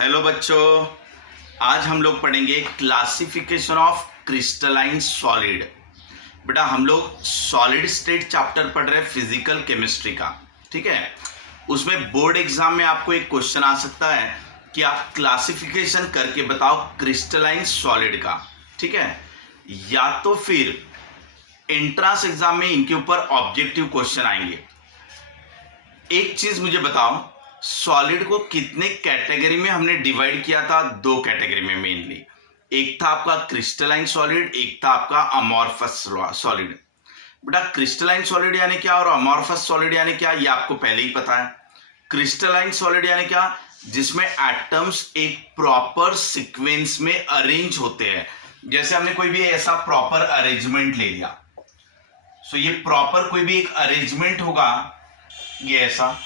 Hello बच्चों, आज हम लोग पढ़ेंगे क्लासिफिकेशन ऑफ क्रिस्टलाइन सॉलिड। बेटा हम लोग सॉलिड स्टेट चैप्टर पढ़ रहे हैं फिजिकल केमिस्ट्री का। ठीक है, उसमें बोर्ड एग्जाम में आपको एक क्वेश्चन आ सकता है कि आप क्लासिफिकेशन करके बताओ क्रिस्टलाइन सॉलिड का। ठीक है, या तो फिर एंट्रेंस एग्जाम में इनके ऊपर ऑब्जेक्टिव क्वेश्चन आएंगे। एक चीज मुझे बताओ, सॉलिड को कितने कैटेगरी में हमने डिवाइड किया था? दो कैटेगरी में मेनली। एक था आपका क्रिस्टलाइन सॉलिड, एक था आपका अमॉर्फस सॉलिड। बेटा क्रिस्टलाइन सॉलिड यानी क्या और अमॉर्फस सॉलिड यानी क्या, ये आपको पहले ही पता है। क्रिस्टलाइन सॉलिड यानी क्या? जिसमें एटम्स एक प्रॉपर सीक्वेंस में अरेंज होते हैं। जैसे हमने कोई भी ऐसा प्रॉपर अरेंजमेंट ले लिया, सो ये प्रॉपर कोई भी एक अरेंजमेंट होगा, ये ऐसा,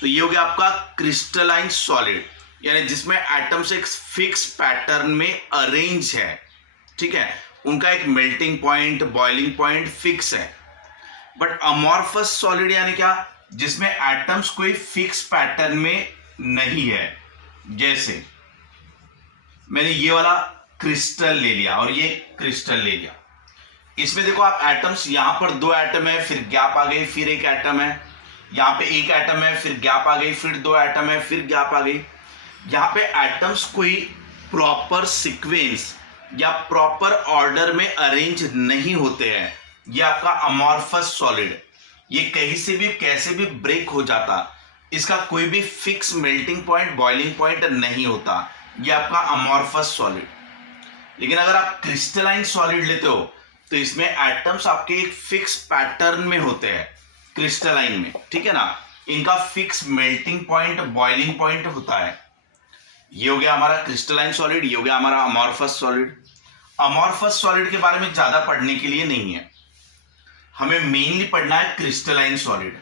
तो ये हो गया आपका क्रिस्टलाइन सॉलिड, यानी जिसमें एटम्स एक फिक्स पैटर्न में अरेंज है। ठीक है, उनका एक melting point, boiling point fix है। बट अमॉर्फस सॉलिड यानी क्या? जिसमें एटम्स कोई फिक्स पैटर्न में नहीं है। जैसे मैंने ये वाला क्रिस्टल ले लिया और ये क्रिस्टल ले लिया, इसमें देखो आप एटम्स, यहां पर दो एटम है, फिर गैप आ गई, फिर एक एटम है, यहाँ पे एक एटम है, फिर गैप आ गई, फिर दो एटम है, फिर गैप आ गई। यहाँ पे एटम्स कोई प्रॉपर सीक्वेंस या प्रॉपर ऑर्डर में अरेंज नहीं होते हैं। ये आपका अमॉर्फस सॉलिड, ये कहीं से भी कैसे भी ब्रेक हो जाता, इसका कोई भी fix melting point, boiling point नहीं होता। ये आपका अमॉर्फस सॉलिड। लेकिन अगर आप क्रिस्टलाइन सॉलिड लेते हो तो इसमें एटम्स आपके एक फिक्स पैटर्न में होते हैं क्रिस्टलाइन में। ठीक है ना, इनका fix melting point, boiling point होता है। ये हो गया हमारा क्रिस्टलाइन सॉलिड, ये हो गया हमारा अमॉर्फस सॉलिड। अमॉर्फस सॉलिड के बारे में ज्यादा पढ़ने के लिए नहीं है, हमें मेनली पढ़ना है क्रिस्टलाइन सॉलिड,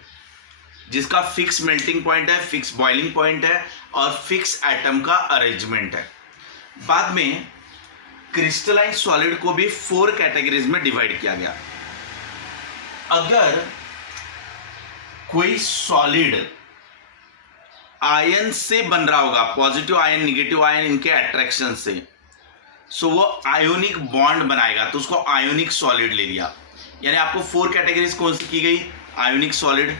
जिसका फिक्स मेल्टिंग पॉइंट है, फिक्स बॉइलिंग पॉइंट है और फिक्स एटम का अरेंजमेंट है। बाद में क्रिस्टलाइन सॉलिड को भी 4 कैटेगरीज में डिवाइड किया गया। अगर कोई सॉलिड आयन से बन रहा होगा, पॉजिटिव आयन, निगेटिव आयन, इनके अट्रैक्शन से, सो वो आयोनिक बॉन्ड बनाएगा, तो उसको आयोनिक सॉलिड ले लिया। यानी आपको 4 कैटेगरीज कौन सी की गई? Ionic solid,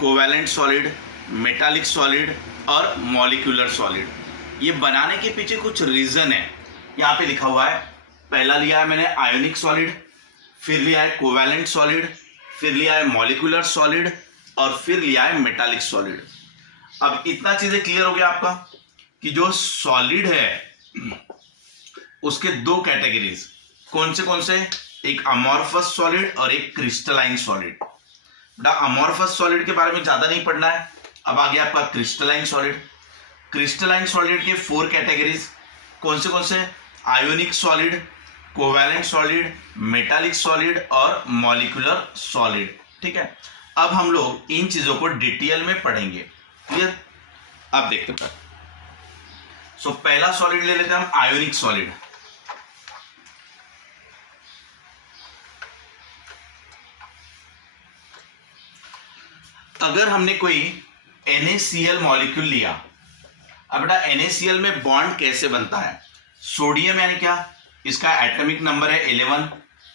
covalent solid, metallic solid और मॉलिक्यूलर सॉलिड। ये बनाने के पीछे कुछ रीजन है, यहाँ पे लिखा हुआ है। पहला लिया है मैंने आयोनिक सॉलिड, फिर लिया है कोवैलेंट सॉलिड, फिर लिया है मॉलिक्यूलर सॉलिड और फिर लिया है मेटालिक सॉलिड। अब इतना चीजें क्लियर हो गया आपका कि जो सॉलिड है उसके 2 कैटेगरीज कौन से? एक अमॉर्फस सॉलिड और एक क्रिस्टलाइन सॉलिड। बेटा अमॉर्फस सॉलिड के बारे में ज्यादा नहीं पढ़ना है। अब आ गया आपका क्रिस्टलाइन सॉलिड। क्रिस्टलाइन सॉलिड के 4 कैटेगरीज कौन से? Ionic solid, covalent solid, metallic solid और मॉलिक्यूलर सॉलिड। ठीक है, अब हम लोग इन चीजों को डिटेल में पढ़ेंगे। क्लियर? अब देखते हैं। सो पहला सॉलिड ले लेते हैं हम, आयोनिक सॉलिड। अगर हमने कोई NaCl मॉलिक्यूल लिया, अब बेटा NaCl में बॉन्ड कैसे बनता है? सोडियम यानी क्या? इसका एटॉमिक नंबर है 11,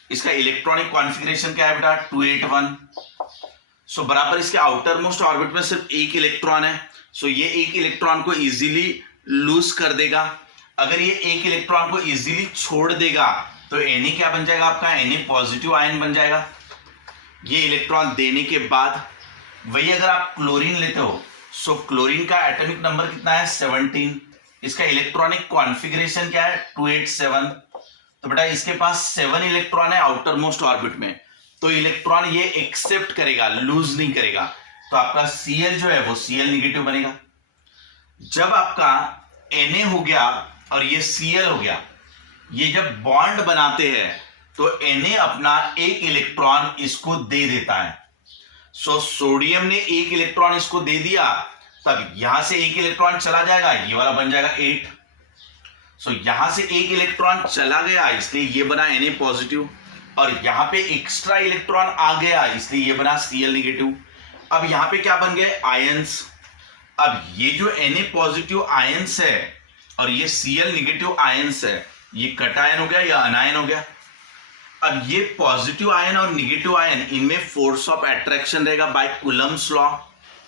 इसका इलेक्ट्रॉनिक कॉन्फ़िगरेशन क्या है बेटा? 281। सो बराबर इसके आउटर मोस्ट ऑर्बिट में सिर्फ एक इलेक्ट्रॉन है, सो ये एक इलेक्ट्रॉन को इजीली लूज कर देगा। अगर ये एक इलेक्ट्रॉन को इजीली छोड़ देगा तो Na क्या बन जाएगा आपका? Na पॉजिटिव आयन बन जाएगा ये इलेक्ट्रॉन देने के बाद। वही अगर आप क्लोरीन लेते हो, सो क्लोरीन का एटॉमिक नंबर कितना है? 17। इसका इलेक्ट्रॉनिक कॉन्फ़िगरेशन क्या है? 287। तो बेटा इसके पास 7 इलेक्ट्रॉन है आउटर मोस्ट ऑर्बिट में, तो इलेक्ट्रॉन ये एक्सेप्ट करेगा, लूज नहीं करेगा, तो आपका Cl जो है वो Cl निगेटिव बनेगा। जब आपका Na हो गया और ये Cl हो गया, ये जब बॉन्ड बनाते हैं तो Na अपना एक इलेक्ट्रॉन इसको दे देता है। सो सोडियम ने एक इलेक्ट्रॉन इसको दे दिया, तब यहां से एक इलेक्ट्रॉन चला जाएगा, ये वाला बन जाएगा 8। सो यहां से एक इलेक्ट्रॉन चला गया, इसलिए ये बना Na पॉजिटिव, और यहां पे एक्स्ट्रा इलेक्ट्रॉन आ गया, इसलिए ये बना Cl निगेटिव। अब यहां पे क्या बन गए? आयंस। अब ये जो Na पॉजिटिव आयंस है, और ये Cl निगेटिव आयंस है, ये कटायन हो गया या अनायन हो गया। अब ये पॉजिटिव आयन और निगेटिव आयन, इनमें फोर्स ऑफ अट्रैक्शन रहेगा बाय कूलम्स लॉ।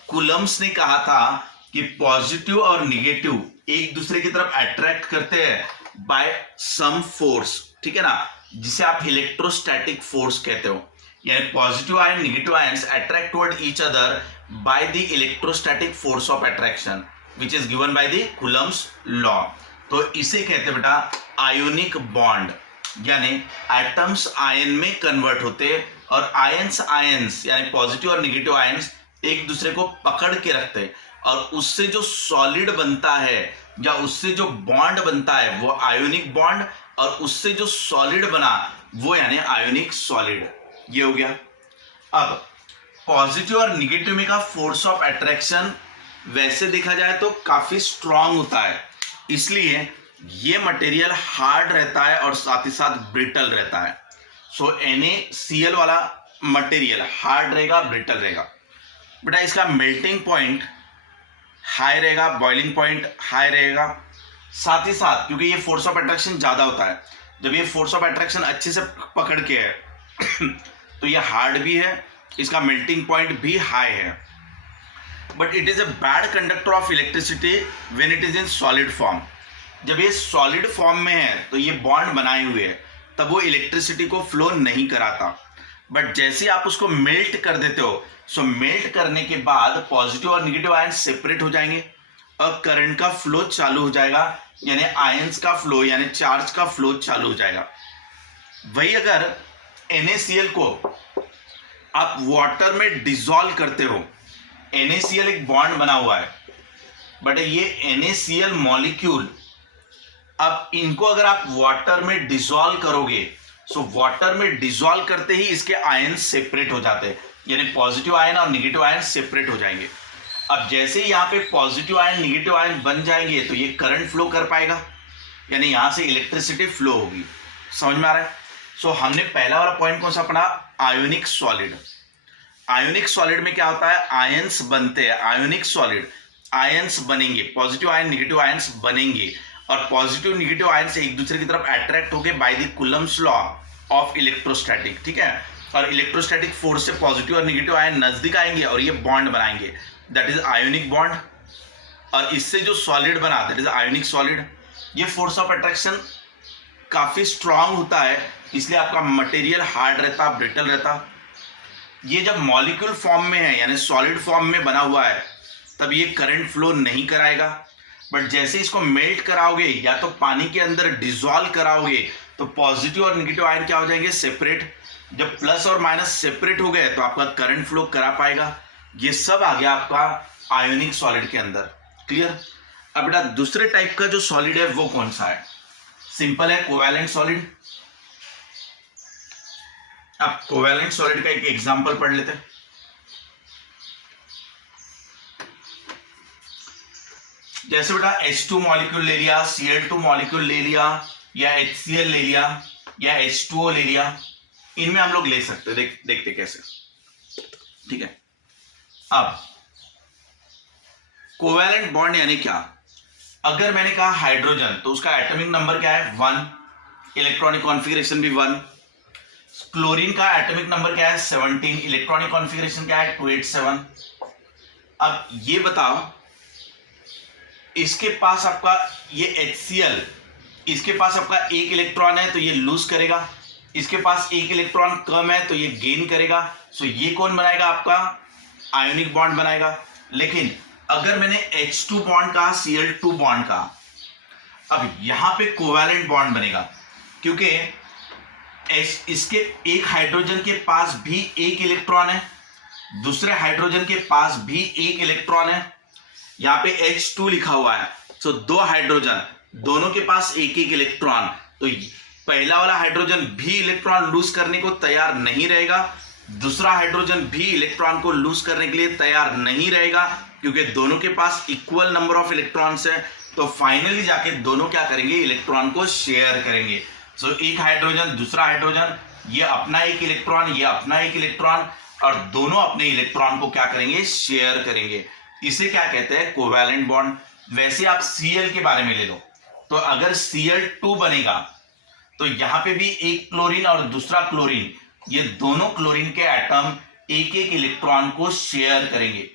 कूलम्स ने कहा था कि पॉजिटिव और निगेटिव एक दूसरे की तरफ अट्रैक्ट करते हैं बाय सम फोर्स, ठीक है ना, जिसे आप इलेक्ट्रोस्टैटिक फोर्स कहते हो। यानी positive ion negative ions attract toward each other by the electrostatic force of attraction which is given by the Coulomb's law. तो इसे कहते हैं बेटा आयोनिक बॉन्ड, यानी एटम्स आयन में कन्वर्ट होते हैं और आयंस यानी पॉजिटिव और निगेटिव आयंस एक दूसरे को पकड़ के रखते हैं और उससे जो सॉलिड बनता है या उससे जो बॉन्ड बनता है वो आयोनिक बॉन्ड, और उससे जो सॉलिड बना वो यानी आयोनिक सॉलिड। ये हो गया। अब पॉजिटिव और निगेटिव में का फोर्स ऑफ अट्रैक्शन वैसे देखा जाए तो काफी स्ट्रांग होता है, इसलिए ये मटेरियल हार्ड रहता है और साथ ही साथ ब्रिटल रहता है। सो NaCl वाला मटेरियल हार्ड रहेगा, ब्रिटल रहेगा। बेटा इसका मेल्टिंग पॉइंट हाई रहेगा, बॉइलिंग पॉइंट हाई रहेगा, साथ ही साथ क्योंकि ये फोर्स ऑफ अट्रैक्शन ज्यादा होता है, जब ये फोर्स ऑफ अट्रैक्शन अच्छे से पकड़ के है तो ये हार्ड भी है, इसका मेल्टिंग पॉइंट भी हाई है। But it is a bad conductor of electricity when it is in solid form. जब ये सॉलिड फॉर्म में है तो ये बॉन्ड बनाए हुए है, तब वो इलेक्ट्रिसिटी को फ्लो नहीं कराता। बट जैसे आप उसको मेल्ट कर देते हो, सो मेल्ट करने के बाद पॉजिटिव और निगेटिव आयंस सेपरेट हो जाएंगे और करंट का फ्लो चालू हो जाएगा, यानी आयंस का फ्लो यानी चार्ज का फ्लो चालू हो जाएगा। वही अगर NaCl को आप वाटर में डिसॉल्व करते हो, NaCl एक बॉन्ड बना हुआ है, बट ये NaCl मॉलिक्यूल, अब इनको अगर आप वाटर में डिसॉल्व करोगे, सो वाटर में डिसॉल्व करते ही इसके आयन सेपरेट हो जाते हैं, यानी पॉजिटिव आयन और निगेटिव आयन सेपरेट हो जाएंगे। अब जैसे ही यहाँ पे पॉजिटिव आयन निगेटिव आयन बन जाएंगे तो ये करंट फ्लो कर पाएगा, यानी यहाँ से इलेक्ट्रिसिटी फ्लो होगी। समझ में आ रहा है? सो हमने पहला वाला पॉइंट कौन सा पढ़ा? Ionic solid. आयोनिक सॉलिड में क्या होता है? आयंस बनते हैं, आयोनिक सॉलिड आयंस बनेंगे, पॉजिटिव आयन निगेटिव आयंस बनेंगे और पॉजिटिव निगेटिव आयंस एक दूसरे की तरफ अट्रैक्ट होके by the Coulomb's law of electrostatic, ठीक है, और इलेक्ट्रोस्टैटिक फोर्स से पॉजिटिव और निगेटिव आयन नजदीक आएंगे और ये बॉन्ड बनाएंगे, दैट इज आयोनिक बॉन्ड। और इससे जो सॉलिड बना दैट इज आयोनिक सॉलिड। ये फोर्स ऑफ अट्रैक्शन काफी स्ट्रांग होता है, इसलिए आपका मटेरियल हार्ड रहता, ब्रिटल रहता। ये जब मॉलिक्यूल फॉर्म में है यानी सॉलिड फॉर्म में बना हुआ है तब ये करंट फ्लो नहीं कराएगा, बट जैसे इसको मेल्ट कराओगे या तो पानी के अंदर डिसॉल्व कराओगे तो पॉजिटिव और निगेटिव आयन क्या हो जाएंगे? सेपरेट। जब प्लस और माइनस सेपरेट हो गए तो आपका करंट फ्लो करा पाएगा। ये सब आ गया आपका आयोनिक सॉलिड के अंदर। क्लियर? अब बेटा दूसरे टाइप का जो सॉलिड है वो कौन सा है? सिंपल है, कोवैलेंट सॉलिड। अब कोवैलेंट सॉलिड का एक एग्जांपल पढ़ लेते हैं। जैसे बेटा H2 मॉलिक्यूल ले लिया, Cl2 मॉलिक्यूल ले लिया या HCl ले लिया या H2O ले लिया, इनमें हम लोग ले सकते हैं। देखते कैसे, ठीक है। अब कोवैलेंट बॉन्ड यानी क्या? अगर मैंने कहा हाइड्रोजन तो उसका एटॉमिक नंबर क्या है? 1, इलेक्ट्रॉनिक कॉन्फ़िगरेशन भी 1। क्लोरीन का एटॉमिक नंबर क्या है? 17, इलेक्ट्रॉनिक कॉन्फ़िगरेशन क्या है? 287। अब ये बताओ, इसके पास आपका ये HCl, इसके पास आपका एक इलेक्ट्रॉन है तो ये लूज करेगा, इसके पास एक इलेक्ट्रॉन कम है तो ये गेन करेगा। सो ये कौन बनाएगा? आपका आयोनिक बॉन्ड बनाएगा। लेकिन अगर मैंने H2 बॉन्ड कहा, Cl2 बॉन्ड कहा, अब यहां पे कोवैलेंट बॉन्ड बनेगा क्योंकि इसके एक हाइड्रोजन के पास भी एक इलेक्ट्रॉन है, दूसरे हाइड्रोजन के पास भी एक इलेक्ट्रॉन है। यहाँ पे H2 लिखा हुआ है, तो दो हाइड्रोजन, दोनों के पास एक एक इलेक्ट्रॉन, तो पहला वाला हाइड्रोजन भी इलेक्ट्रॉन लूज करने को तैयार नहीं रहेगा, दूसरा हाइड्रोजन भी इलेक्ट्रॉन को लूज करने के लिए तैयार नहीं रहेगा, क्योंकि दोनों के पास इक्वल नंबर ऑफ इलेक्ट्रॉन्स है। तो फाइनली जाके दोनों क्या करेंगे? इलेक्ट्रॉन को शेयर करेंगे। सो एक हाइड्रोजन, दूसरा हाइड्रोजन, ये अपना एक इलेक्ट्रॉन, ये अपना एक इलेक्ट्रॉन, और दोनों अपने इलेक्ट्रॉन को क्या करेंगे? शेयर करेंगे। इसे क्या कहते हैं? Covalent bond. वैसे आप Cl के बारे में ले लो, तो अगर Cl2 बनेगा तो यहां पे भी एक क्लोरीन और दूसरा क्लोरीन, ये दोनों क्लोरीन के एटम एक एक इलेक्ट्रॉन को शेयर करेंगे।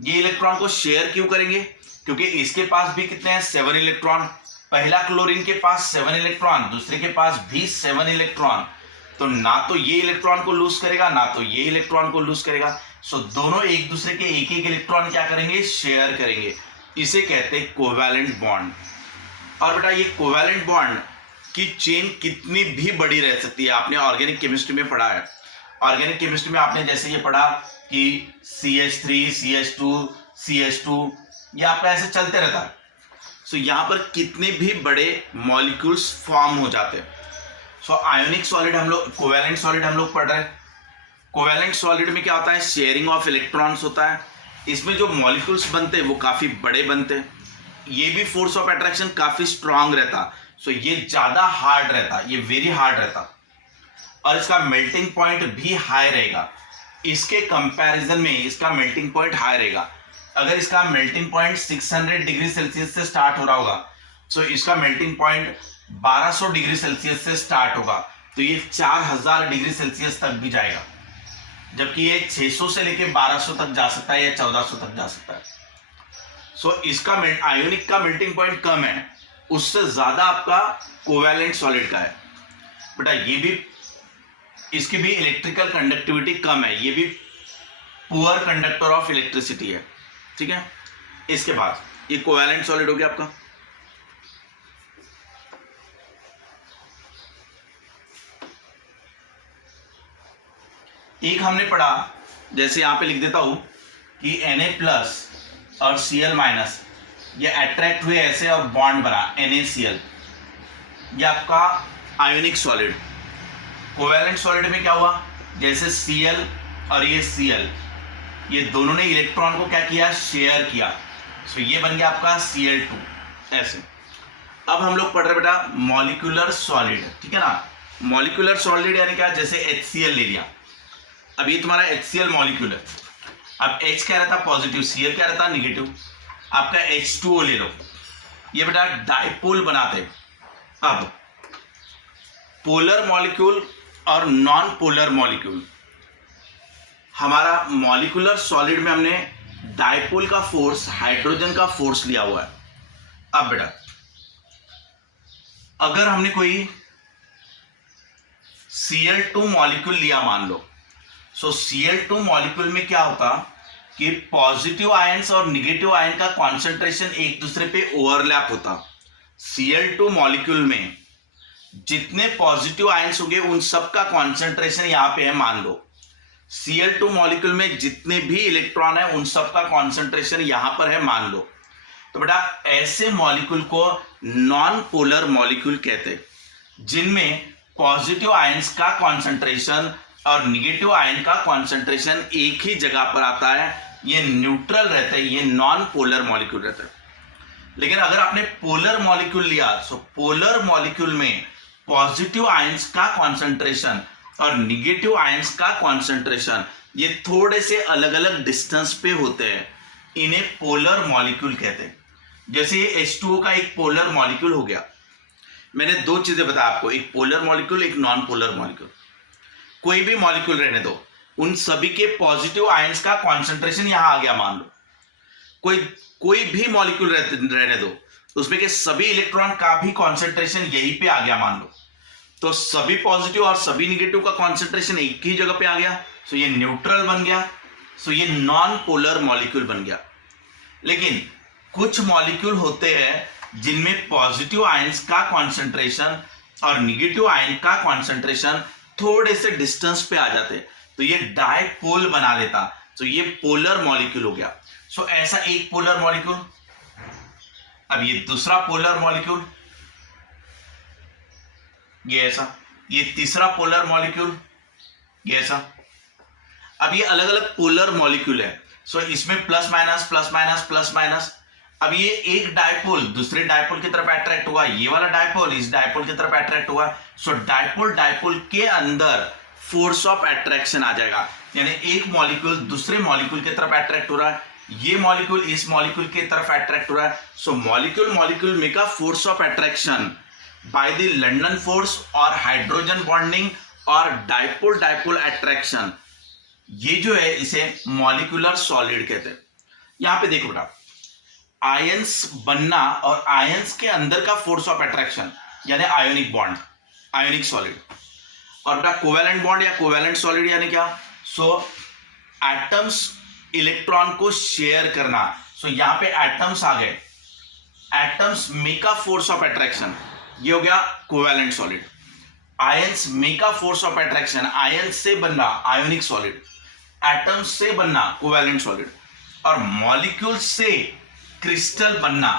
ये इलेक्ट्रॉन को शेयर क्यों करेंगे? क्योंकि इसके पास भी कितने हैं? 7 इलेक्ट्रॉन। पहला क्लोरीन के पास 7 इलेक्ट्रॉन, दूसरे के पास भी 7 इलेक्ट्रॉन। तो ना तो ये इलेक्ट्रॉन को लूज करेगा, ना तो ये इलेक्ट्रॉन को लूज करेगा। सो दोनों एक दूसरे के एक एक इलेक्ट्रॉन क्या करेंगे? शेयर करेंगे। इसे कहते हैं कोवैलेंट बॉन्ड। और बेटा ये कोवैलेंट बॉन्ड की चेन कितनी भी बड़ी रह सकती है। आपने ऑर्गेनिक केमिस्ट्री में पढ़ा है। ऑर्गेनिक केमिस्ट्री में आपने जैसे ये पढ़ा कि CH3 CH2 CH2, ये आपका ऐसे चलते रहता है। सो यहाँ पर कितने भी बड़े मॉलिक्यूल्स फॉर्म हो जाते हैं। सो आयोनिक सॉलिड हम लोग, कोवैलेंट सॉलिड हम लोग पढ़ रहे हैं। कोवैलेंट सॉलिड में क्या होता है? शेयरिंग ऑफ इलेक्ट्रॉन्स होता है। इसमें जो मॉलिक्यूल्स बनते हैं वो काफी बड़े बनते हैं। ये भी फोर्स ऑफ अट्रैक्शन काफी स्ट्रांग रहता। सो ये ज्यादा हार्ड रहता, ये वेरी हार्ड रहता, और इसका मेल्टिंग पॉइंट भी हाई रहेगा। इसके कंपैरिजन में इसका मेल्टिंग पॉइंट हाई रहेगा। अगर इसका मेल्टिंग पॉइंट 600 डिग्री सेल्सियस से स्टार्ट हो रहा होगा, तो इसका मेल्टिंग पॉइंट 1200 डिग्री सेल्सियस से स्टार्ट होगा, तो ये 4000 डिग्री सेल्सियस तक भी जाएगा। जबकि ये 600 से लेके 1200 तक जा सकता है या 1400 तक जा सकता है। सो इसका आयोनिक का मेल्टिंग पॉइंट कम है, उससे ज्यादा आपका कोवैलेंट सॉलिड का है। बेटा ये भी, इसकी भी इलेक्ट्रिकल कंडक्टिविटी कम है, ये भी पुअर कंडक्टर ऑफ इलेक्ट्रिसिटी है। ठीक है, इसके बाद ये कोवैलेंट सॉलिड हो गया आपका। एक हमने पढ़ा, जैसे यहां पे लिख देता हूं कि Na+ और Cl- ये अट्रैक्ट हुए ऐसे और बॉन्ड बना NaCl, ये आपका आयोनिक सॉलिड। कोवैलेंट सॉलिड में क्या हुआ? जैसे Cl और ये Cl, ये दोनों ने इलेक्ट्रॉन को क्या किया? शेयर किया। सो ये बन गया आपका Cl2 ऐसे। अब हम लोग पढ़ रहे बेटा मॉलिक्यूलर सॉलिड। ठीक है ना, मॉलिक्यूलर सॉलिड यानी क्या? जैसे HCl ले लिया। अब ये तुम्हारा HCl मॉलिक्यूल है। अब H क्या रहता? पॉजिटिव, Cl क्या रहता? निगेटिव। आपका H2O ले लो, ये बेटा डाइपोल बनाते। अब पोलर मॉलिक्यूल और नॉन पोलर मॉलिक्यूल, हमारा मॉलिक्यूलर सॉलिड में हमने डाइपोल का फोर्स, हाइड्रोजन का फोर्स लिया हुआ है। अब बेटा अगर हमने कोई Cl2 मॉलिक्यूल लिया मान लो, सो Cl2 मॉलिक्यूल में क्या होता कि पॉजिटिव आयंस और निगेटिव आयन का कॉन्सेंट्रेशन एक दूसरे पे ओवरलैप होता। Cl2 मॉलिक्यूल में जितने पॉजिटिव आयंस होंगे उन सब का कॉन्सेंट्रेशन यहां पे है मान लो। Cl2 मॉलिक्यूल में जितने भी इलेक्ट्रॉन है उन सब का कॉन्सेंट्रेशन यहां पर है मान लो। तो बेटा ऐसे मॉलिक्यूल को नॉन पोलर मॉलिक्यूल कहते हैं, जिनमें पॉजिटिव आयंस का कॉन्सेंट्रेशन और निगेटिव आयन का कॉन्सेंट्रेशन एक ही जगह पर आता है। ये न्यूट्रल रहता है, ये नॉन पोलर मॉलिक्यूल रहता है। लेकिन अगर आपने पोलर मॉलिक्यूल लिया, तो पोलर मॉलिक्यूल में पॉजिटिव आयंस का कॉन्सेंट्रेशन और निगेटिव आयंस का कॉन्सेंट्रेशन ये थोड़े से अलग अलग डिस्टेंस पे होते हैं, इन्हें पोलर मॉलिक्यूल कहते हैं। जैसे ये H2O का एक पोलर मॉलिक्यूल हो गया। मैंने दो चीजें बताया आपको, एक पोलर मॉलिक्यूल, एक नॉन पोलर मॉलिक्यूल। कोई भी मॉलिक्यूल रहने दो, उन सभी के पॉजिटिव आयंस का कॉन्सेंट्रेशन यहां आ गया मान लो। कोई भी मॉलिक्यूल रहने दो, उसमें के सभी इलेक्ट्रॉन का भी कॉन्सेंट्रेशन यहीं पे आ गया मान लो। तो सभी पॉजिटिव और सभी निगेटिव का कॉन्सेंट्रेशन एक ही जगह पे आ गया, सो ये न्यूट्रल बन गया, सो ये नॉन पोलर मॉलिक्यूल बन गया। लेकिन कुछ मॉलिक्यूल होते हैं जिनमें पॉजिटिव आयंस का कॉन्सेंट्रेशन और निगेटिव आयन का कॉन्सेंट्रेशन थोड़े से डिस्टेंस पे आ जाते, तो ये डाइपोल बना लेता, तो ये पोलर मॉलिक्यूल हो गया। सो ऐसा एक पोलर मॉलिक्यूल। अब ये दूसरा पोलर मॉलिक्यूल, ये ऐसा, ये तीसरा पोलर मॉलिक्यूल, ये ऐसा। अब ये अलग अलग पोलर मॉलिक्यूल है। सो इसमें plus minus plus minus plus minus. अब ये एक डाइपोल दूसरे डाइपोल की तरफ अट्रैक्ट हुआ, ये वाला डाइपोल इस डाइपोल की तरफ अट्रैक्ट हुआ। सो डाइपोल के अंदर फोर्स ऑफ अट्रैक्शन आ जाएगा, यानी एक मॉलिक्यूल दूसरे मॉलिक्यूल की तरफ अट्रैक्ट हो रहा है, ये मॉलिक्यूल इस मॉलिक्यूल की तरफ अट्रैक्ट हो रहा है, so molecule make a force of attraction by the London force और हाइड्रोजन बॉन्डिंग और डाइपोल अट्रैक्शन। ये जो है इसे मॉलिक्यूलर सॉलिड कहते हैं। यहां पे देखो बेटा, आयंस बनना और आयंस के अंदर का फोर्स ऑफ अट्रैक्शन यानी आयोनिक बॉन्ड, आयोनिक सॉलिड। और बेटा कोवैलेंट बॉन्ड या कोवैलेंट सॉलिड यानी क्या? सो एटम्स इलेक्ट्रॉन को शेयर करना। सो यहां पे एटम्स आ गए, atoms make a force of attraction, ये हो गया covalent solid. Ions make a force of attraction, ions से बनना आयोनिक सॉलिड, एटम्स से बनना कोवैलेंट सॉलिड, और मॉलिक्यूल से क्रिस्टल बनना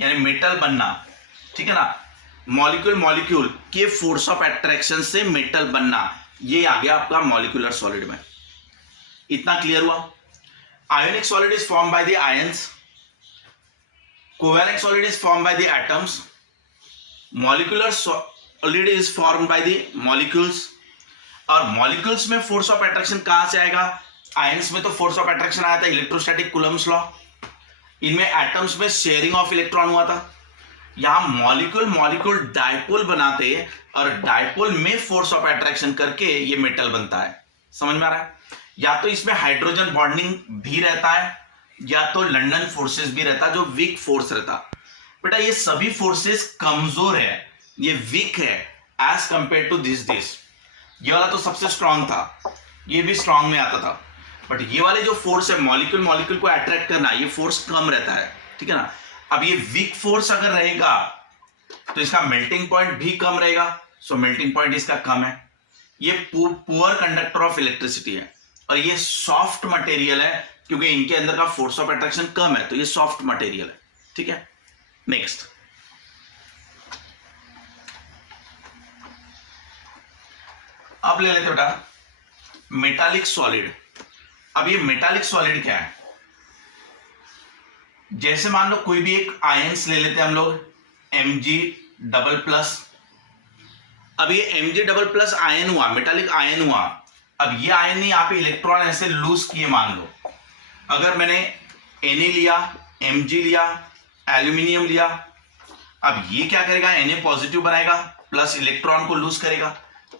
यानी मेटल बनना, ठीक है ना। मॉलिक्यूल के फोर्स ऑफ अट्रैक्शन से मेटल बनना, ये आ गया आपका मॉलिक्यूलर सॉलिड में। इतना क्लियर हुआ? Ionic solid is form by the ions, covalent solid is form by the atoms, molecular solid is form by the molecules. और मॉलिक्यूल्स में फोर्स ऑफ अट्रैक्शन कहां से आएगा? आयंस में तो फोर्स ऑफ अट्रैक्शन आया था इलेक्ट्रोस्टैटिक कूलम्स लॉ, इनमें एटम्स में शेयरिंग ऑफ इलेक्ट्रॉन हुआ था। यहां मॉलिक्यूल डाइपोल बनाते और डाइपोल में फोर्स ऑफ अट्रैक्शन करके ये मेटल बनता है। समझ में आ रहा है? या तो इसमें हाइड्रोजन बॉन्डिंग भी रहता है या तो लंडन फोर्सेस भी रहता, जो वीक फोर्स रहता। बेटा ये सभी फोर्सेस कमजोर है, ये वीक है एज कंपेयर टू दिस। ये वाला तो सबसे स्ट्रांग था, ये भी स्ट्रांग में आता था, बट ये वाले जो फोर्स है मॉलिक्यूल को अट्रैक्ट करना, ये फोर्स कम रहता है, ठीक है ना। अब ये वीक फोर्स अगर रहेगा तो इसका मेल्टिंग पॉइंट भी कम रहेगा, सो मेल्टिंग पॉइंट इसका कम है। ये पुअर कंडक्टर ऑफ इलेक्ट्रिसिटी है और ये सॉफ्ट मटेरियल है क्योंकि इनके अंदर का फोर्स ऑफ अट्रैक्शन कम है, तो ये सॉफ्ट मटेरियल है, ठीक है। नेक्स्ट अब ले लेते बेटा मेटालिक सॉलिड। अब ये मेटालिक सॉलिड क्या है? जैसे मान लो कोई भी एक आयंस ले लेते हैं हम लोग, Mg++। अब ये Mg++ आयन हुआ, मेटालिक आयन हुआ। अब ये आयन नहीं, यहाँ पे इलेक्ट्रॉन ऐसे लूज किए, मान लो अगर मैंने Na लिया, Mg लिया, एल्यूमिनियम लिया, अब ये क्या करेगा? Na पॉजिटिव बनाएगा प्लस इलेक्ट्रॉन को लूज करेगा।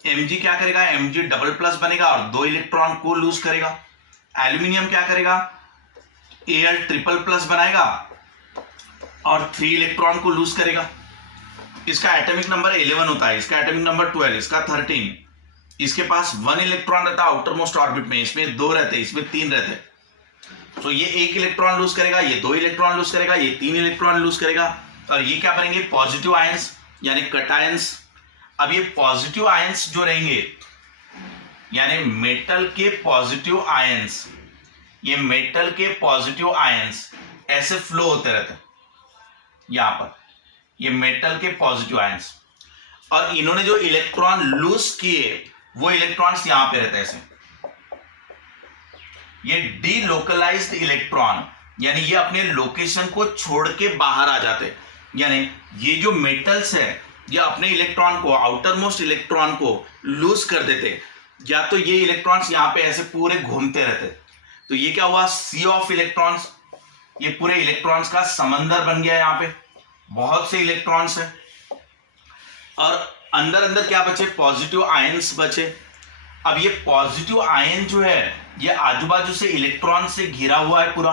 Mg क्या करेगा? Mg++ बनेगा और 2 इलेक्ट्रॉन को लूज करेगा। एल्यूमिनियम क्या करेगा? Al++ बनाएगा और 3 इलेक्ट्रॉन को लूज करेगा। इसका एटॉमिक नंबर 11 होता है, इसका एटॉमिक नंबर 12, इसका 13। इसके पास 1 इलेक्ट्रॉन रहता है आउटर मोस्ट ऑर्बिट में, इसमें 2 रहते हैं, इसमें 3 रहते हैं। तो ये 1 इलेक्ट्रॉन लूज करेगा, ये 2 इलेक्ट्रॉन लूज करेगा, ये 3 इलेक्ट्रॉन लूज करेगा, और ये क्या बनेंगे? पॉजिटिव आयंस यानी कटायंस। अब ये पॉजिटिव आयंस जो रहेंगे यानी मेटल के पॉजिटिव आयंस, ये मेटल के पॉजिटिव आयंस ऐसे फ्लो होते रहते हैं यहां पर, ये मेटल के पॉजिटिव आयंस, और इन्होंने जो इलेक्ट्रॉन लूज किए वो इलेक्ट्रॉन्स यहां पे रहते हैं ऐसे। ये डीलोकलाइज्ड इलेक्ट्रॉन यानी ये अपने लोकेशन को छोड़ के बाहर आ जाते, यानी ये जो मेटल्स है ये अपने इलेक्ट्रॉन को, आउटर मोस्ट इलेक्ट्रॉन को लूज कर देते, या तो ये इलेक्ट्रॉन्स यहां पे ऐसे पूरे घूमते रहते। तो ये क्या हुआ? सी ऑफ इलेक्ट्रॉन्स, ये पूरे इलेक्ट्रॉन्स का समंदर बन गया। यहां पे बहुत से इलेक्ट्रॉन्स है और अंदर अंदर क्या बचे? पॉजिटिव आयंस बचे। अब ये पॉजिटिव आयन जो है ये आजू बाजू से इलेक्ट्रॉन से घिरा हुआ है पूरा,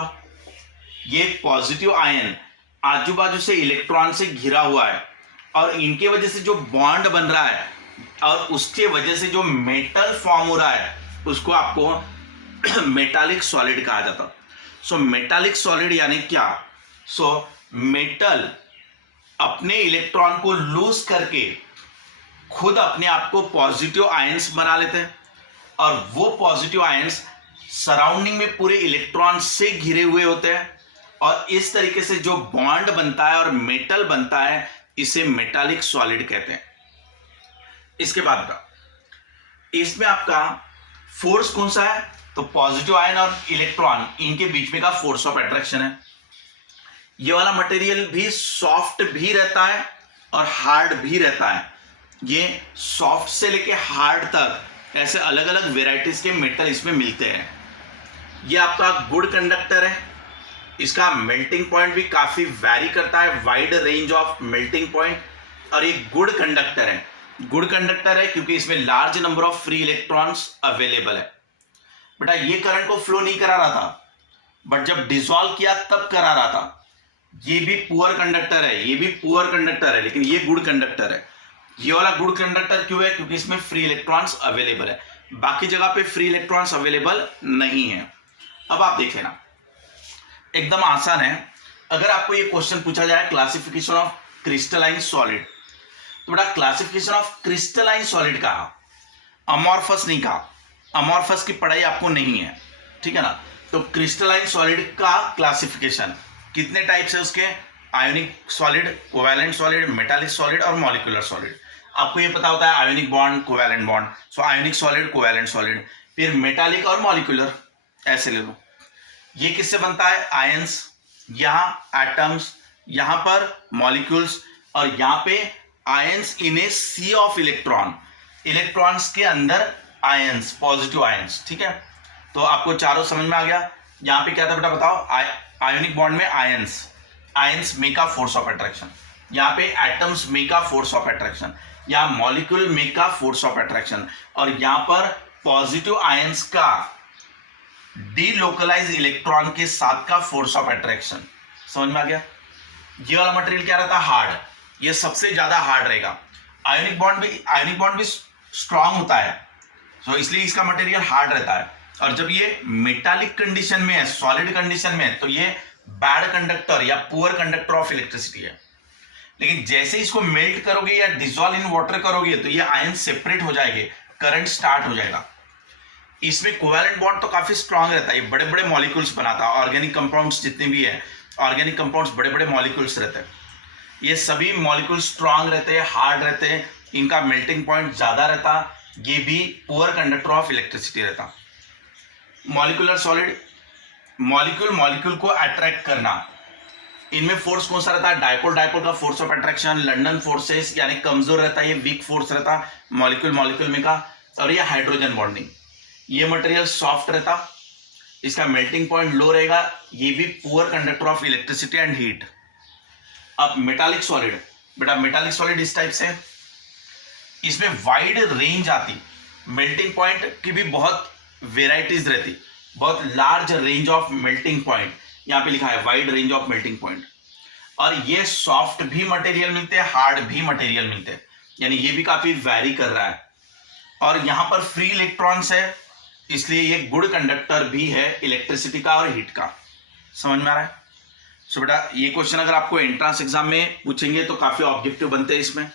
ये पॉजिटिव आयन आजू बाजू से इलेक्ट्रॉन से घिरा हुआ है, और इनके वजह से जो बॉन्ड बन रहा है और उसके वजह से जो मेटल फॉर्म हो रहा है उसको आपको मेटालिक सॉलिड कहा जाता। सो मेटालिक सॉलिड यानी क्या? सो मेटल अपने इलेक्ट्रॉन को लूज करके खुद अपने आप को पॉजिटिव आयंस बना लेते हैं, और वो पॉजिटिव आयंस सराउंडिंग में पूरे इलेक्ट्रॉन से घिरे हुए होते हैं, और इस तरीके से जो बॉन्ड बनता है और मेटल बनता है इसे मेटालिक सॉलिड कहते हैं। इसके बाद इसमें आपका फोर्स कौन सा है? तो पॉजिटिव आयन और इलेक्ट्रॉन इनके बीच में का फोर्स ऑफ अट्रैक्शन है। ये वाला मटेरियल भी सॉफ्ट भी रहता है और हार्ड भी रहता है। ये सॉफ्ट से लेके हार्ड तक ऐसे अलग अलग वेराइटीज के मेटल इसमें मिलते हैं। ये आपका गुड कंडक्टर है इसका मेल्टिंग पॉइंट भी काफी वैरी करता है, wide range of melting point, और ये गुड कंडक्टर है। गुड कंडक्टर है क्योंकि इसमें large number of free electrons available है। बेटा ये करंट को फ्लो नहीं करा रहा था, बट जब डिसॉल्व किया तब करा रहा था। ये भी पुअर कंडक्टर है, ये भी पुअर कंडक्टर है, लेकिन ये गुड कंडक्टर है। ये वाला गुड कंडक्टर क्यों है? क्योंकि इसमें फ्री इलेक्ट्रॉन्स अवेलेबल है, बाकी जगह पे फ्री इलेक्ट्रॉन्स अवेलेबल नहीं है। अब आप देख लेना, एकदम आसान है। अगर आपको ये क्वेश्चन पूछा जाए क्लासिफिकेशन ऑफ क्रिस्टलाइन सॉलिड, तो बेटा क्लासिफिकेशन ऑफ क्रिस्टलाइन सॉलिड का, अमॉर्फस नहीं कहा। अमॉर्फस की पढ़ाई आपको नहीं है, ठीक है ना। तो क्रिस्टलाइन सॉलिड का क्लासिफिकेशन, कितने टाइप्स है उसके? Ionic solid, covalent solid, metallic solid और मॉलिक्यूलर सॉलिड। आपको ये पता होता है आयोनिक बॉन्ड, कोवैलेंट बॉन्ड। सो आयोनिक सॉलिड, कोवैलेंट सॉलिड, फिर मेटालिक और मॉलिक्यूलर, ऐसे ले लो। ये किससे बनता है? आयंस, यहाँ एटम्स, यहाँ पर मॉलिक्यूल्स, और यहाँ पे ions in a sea of electron. Electrons के अंदर आयंस, पॉजिटिव आयंस, ठीक है। तो आपको चारों समझ में आ गया। यहाँ पे क्या था बेटा बताओ? आयोनिक बॉन्ड में ions make a force of attraction, यहाँ पे atoms make a force of attraction, यहाँ molecule make a force of attraction, और यहाँ पर पॉजिटिव आयंस का डीलोकलाइज इलेक्ट्रॉन के साथ का फोर्स ऑफ अट्रैक्शन। समझ में आ गया? ये वाला मटेरियल क्या रहता है? हार्ड, ये सबसे ज्यादा हार्ड रहेगा। आयोनिक बॉन्ड भी स्ट्रांग होता है, तो इसलिए इसका मटेरियल हार्ड रहता है। और जब ये मेटालिक कंडीशन में है, सॉलिड कंडीशन में है, तो ये बैड कंडक्टर या पुअर कंडक्टर ऑफ इलेक्ट्रिसिटी है। लेकिन जैसे इसको मेल्ट करोगे या डिसॉल्व इन वाटर करोगे, तो ये आयन सेपरेट हो जाएंगे, करंट स्टार्ट हो जाएगा। इसमें कोवैलेंट बॉन्ड तो काफी स्ट्रांग रहता है, ये बड़े बड़े मॉलिक्यूल्स बनाता है। ऑर्गेनिक कंपाउंड्स जितने भी है, ऑर्गेनिक कंपाउंड्स बड़े बड़े मॉलिक्यूल्स रहते हैं। ये सभी मॉलिक्यूल स्ट्रांग रहते हैं, हार्ड रहते हैं, इनका मेल्टिंग पॉइंट ज्यादा रहता, ये भी पुअर कंडक्टर ऑफ इलेक्ट्रिसिटी रहता। मॉलिक्यूलर सॉलिड, मॉलिक्यूल को अट्रैक्ट करना, इनमें फोर्स कौन सा रहता है? डायपोल का force of attraction, London forces, यानी कमजोर रहता है, ये वीक फोर्स रहता मॉलिक्यूल में का। और ये हाइड्रोजन बॉन्डिंग, ये मटेरियल सॉफ्ट रहता, इसका मेल्टिंग पॉइंट लो रहेगा, ये भी poor conductor of electricity and heat. अब मेटालिक सॉलिड, बेटा मेटालिक सॉलिड इस टाइप से, इसमें वाइड रेंज आती, मेल्टिंग पॉइंट की भी बहुत वेराइटीज रहती, बहुत large range of melting point, यहाँ पे लिखा है wide range of melting point. और ये सॉफ्ट भी मटेरियल मिलते हैं, हार्ड भी मटेरियल मिलते हैं, यानी ये भी काफी वैरी कर रहा है। और यहाँ पर फ्री इलेक्ट्रॉन्स है, इसलिए ये गुड कंडक्टर भी है इलेक्ट्रिसिटी का और हीट का। समझ में आ रहा है? सो बेटा ये क्वेश्चन अगर आपको एंट्रेंस एग्जाम में पूछेंगे तो काफी ऑब्जेक्टिव बनते हैं इसमें,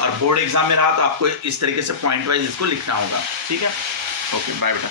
और बोर्ड एग्जाम में रहा तो आपको इस तरीके से पॉइंट वाइज इसको लिखना होगा। ठीक है, ओके बाय बेटा।